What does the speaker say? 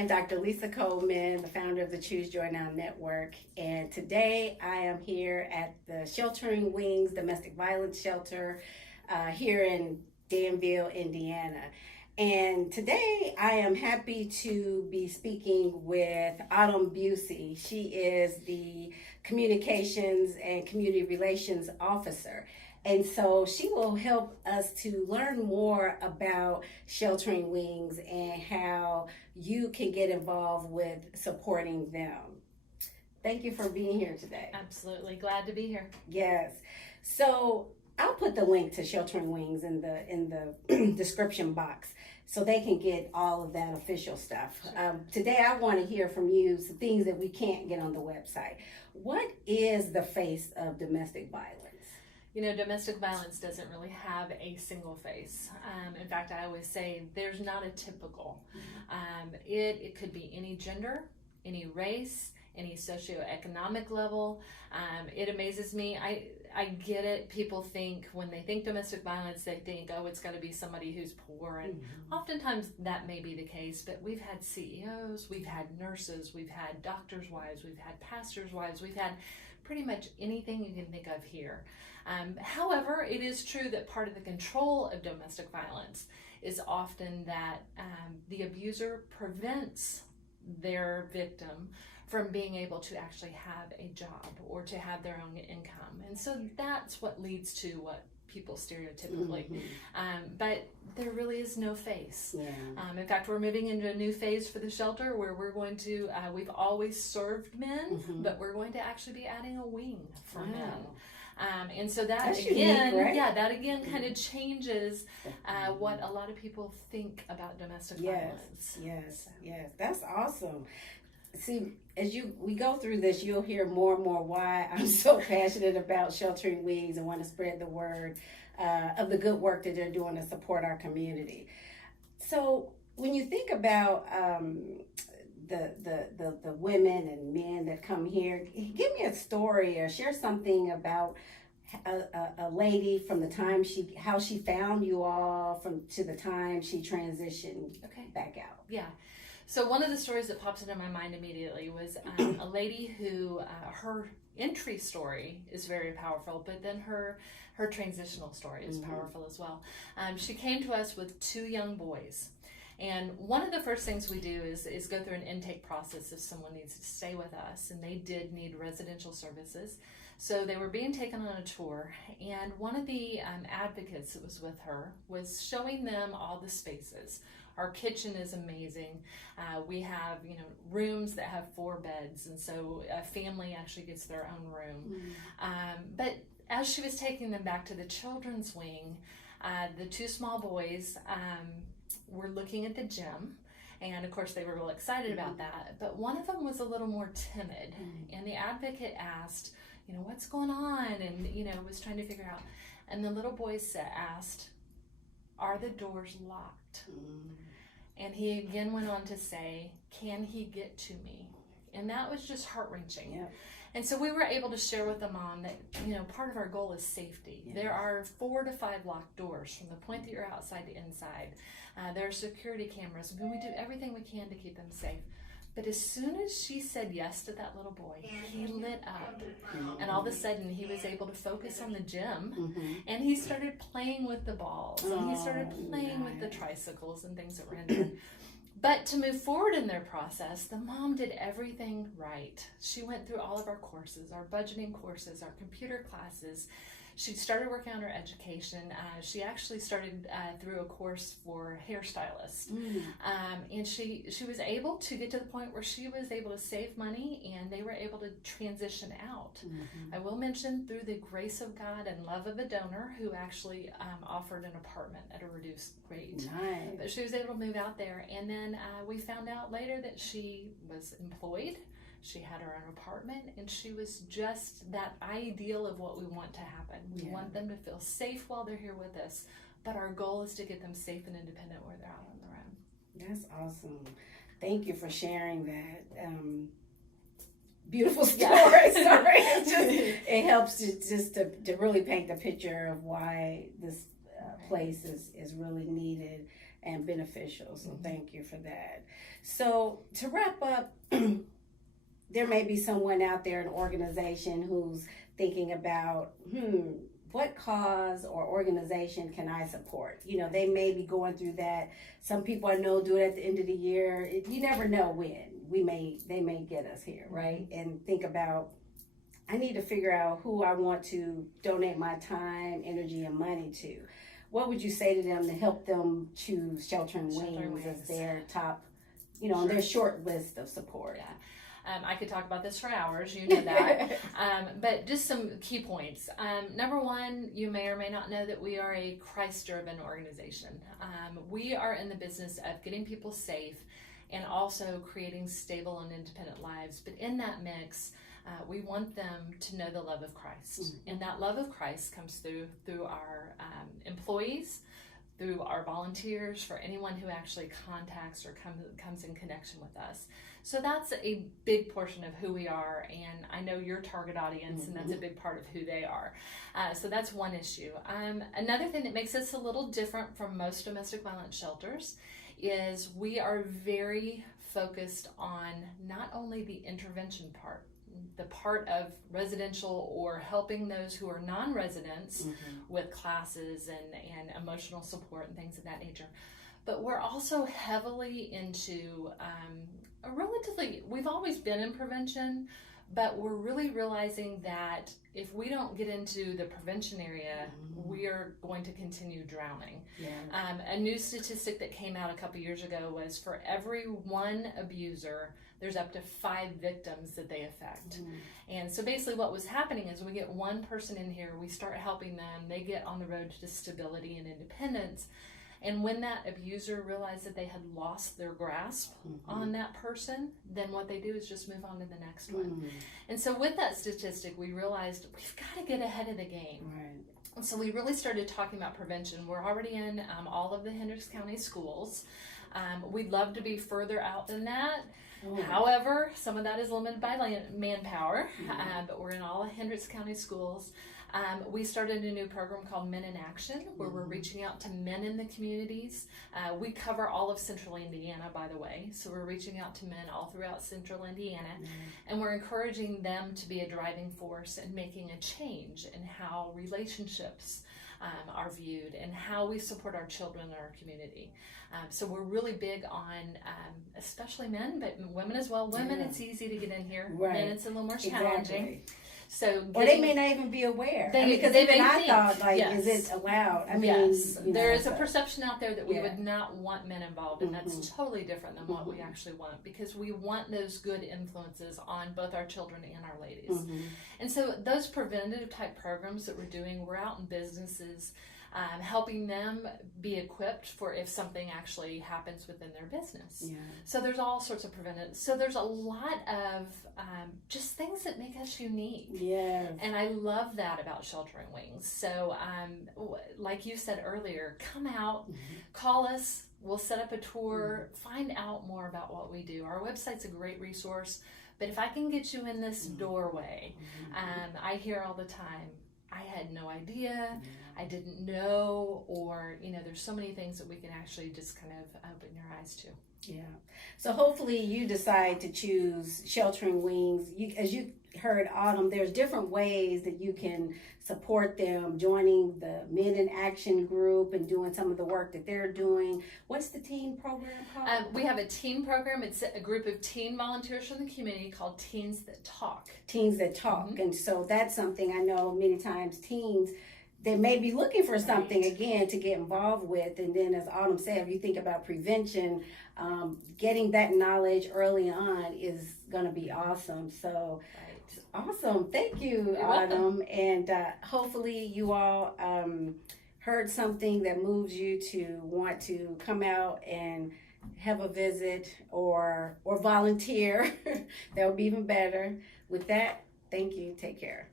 am Dr. Lisa Coleman, the founder of the Choose Joy Now Network, and today I am here at the Sheltering Wings Domestic Violence Shelter here in Danville, Indiana. And today I am happy to be speaking with Autumn Bucy. She is the Communications and Community Relations Officer. And so she will help us to learn more about Sheltering Wings and how you can get involved with supporting them. Thank you for being here today. Absolutely. Glad to be here. Yes. So I'll put the link to Sheltering Wings in the description box so they can get all of that official stuff. Sure. Today I want to hear from you some things that we can't get on the website. What is the face of domestic violence? You know, domestic violence doesn't really have a single face. In fact, I always say there's not a typical. It could be any gender, any race, any socioeconomic level. It amazes me. I get it. People think when they think domestic violence, they think, oh, it's got to be somebody who's poor. And oftentimes that may be the case, but we've had CEOs, we've had nurses, we've had doctors' wives, we've had pastors' wives, we've had pretty much anything you can think of here. However, it is true that part of the control of domestic violence is often that the abuser prevents their victim from being able to actually have a job or to have their own income. And so that's what leads to what people stereotypically, but there really is no face. In fact, we're moving into a new phase for the shelter where we're going to, we've always served men, but we're going to actually be adding a wing for men. And so that That's again, unique, right? that again kind of changes what a lot of people think about domestic violence. Yes. That's awesome. See, as we go through this, you'll hear more and more why I'm so passionate about Sheltering Wings and want to spread the word of the good work that they're doing to support our community. So when you think about the women and men that come here, give me a story or share something about a lady from the time how she found you all to the time she transitioned back out. Yeah. So one of the stories that pops into my mind immediately was a lady who her entry story is very powerful, but then her transitional story is powerful as well. She came to us with 2 young boys. And one of the first things we do is go through an intake process if someone needs to stay with us, and they did need residential services. So they were being taken on a tour, and one of the advocates that was with her was showing them all the spaces. Our kitchen is amazing. We have, rooms that have 4 beds, and so a family actually gets their own room. But as she was taking them back to the children's wing, the 2 small boys were looking at the gym, and of course they were real excited about that. But one of them was a little more timid, and the advocate asked, what's going on, and was trying to figure out. And the little boy asked, are the doors locked? And he again went on to say, can he get to me? And that was just heart-wrenching. Yep. And so we were able to share with the mom that, part of our goal is safety. Yes. There are 4 to 5 locked doors from the point that you're outside to inside. There are security cameras. We do everything we can to keep them safe. But as soon as she said yes to that little boy, he lit up. And all of a sudden, he was able to focus on the gym, and he started playing with the balls, and he started playing with the tricycles and things that were in there. But to move forward in their process, the mom did everything right. She went through all of our courses, our budgeting courses, our computer classes. She started working on her education. She actually started through a course for hairstylists. And she was able to get to the point where she was able to save money, and they were able to transition out. I will mention, through the grace of God and love of a donor who actually offered an apartment at a reduced rate. Nice. But she was able to move out there. And then we found out later that she was employed. She had her own apartment, and she was just that ideal of what we want to happen. We want them to feel safe while they're here with us, but our goal is to get them safe and independent where they're out on their own. That's awesome. Thank you for sharing that. Beautiful story. It helps to really paint the picture of why this place is really needed. and beneficial. So thank you for that. So to wrap up, there may be someone out there, an organization who's thinking about, what cause or organization can I support? You know, they may be going through that. Some people I know do it at the end of the year. You never know when they may get us here, right? And think about, I need to figure out who I want to donate my time, energy, and money to. What would you say to them to help them choose Sheltering Wings as their top, on their short list of support? Yeah. I could talk about this for hours, you know that. But just some key points. Number one, you may or may not know that we are a Christ-driven organization. We are in the business of getting people safe and also creating stable and independent lives. But in that mix, we want them to know the love of Christ. And that love of Christ comes through our employees, through our volunteers, for anyone who actually contacts or comes in connection with us. So that's a big portion of who we are, and I know your target audience, and that's a big part of who they are. So that's one issue. Another thing that makes us a little different from most domestic violence shelters is we are very focused on not only the intervention part, the part of residential or helping those who are non-residents with classes and emotional support and things of that nature, but we're also heavily into we've always been in prevention, but we're really realizing that if we don't get into the prevention area, we are going to continue drowning. A new statistic that came out a couple years ago was for every one abuser, there's up to 5 victims that they affect. And so basically what was happening is we get one person in here, we start helping them, they get on the road to stability and independence. And when that abuser realized that they had lost their grasp on that person, then what they do is just move on to the next one. And so with that statistic, we realized we've got to get ahead of the game. And so we really started talking about prevention. We're already in all of the Hendricks County schools. We'd love to be further out than that. However, some of that is limited by manpower, but we're in all of Hendricks County schools. We started a new program called Men in Action, where we're reaching out to men in the communities. We cover all of central Indiana, by the way, so we're reaching out to men all throughout central Indiana, and we're encouraging them to be a driving force and making a change in how relationships are viewed and how we support our children in our community. So we're really big on, especially men, but women as well. Women, it's easy to get in here. Men, it's a little more challenging. So or they may not even be aware. Because they even I think, thought, is it allowed? I mean, there is a perception out there that we would not want men involved, and that's totally different than what we actually want, because we want those good influences on both our children and our ladies. And so those preventative type programs that we're doing, we're out in businesses, helping them be equipped for if something actually happens within their business. So there's all sorts of preventative. So there's a lot of just things that make us unique. And I love that about Sheltering Wings. So like you said earlier, come out, call us, we'll set up a tour, find out more about what we do. Our website's a great resource, but if I can get you in this doorway, I hear all the time, I had no idea, I didn't know, or, there's so many things that we can actually just kind of open your eyes to. So hopefully you decide to choose Sheltering Wings. As you heard Autumn, there's different ways that you can support them, joining the Men in Action group and doing some of the work that they're doing. What's the teen program called? We have a teen program. It's a group of teen volunteers from the community called Teens That Talk. Teens That Talk. And so that's something I know many times teens, they may be looking for something, again, to get involved with. And then, as Autumn said, if you think about prevention, getting that knowledge early on is going to be awesome. So, awesome. Thank you, Autumn. And hopefully you all heard something that moves you to want to come out and have a visit or volunteer. That would be even better. With that, thank you. Take care.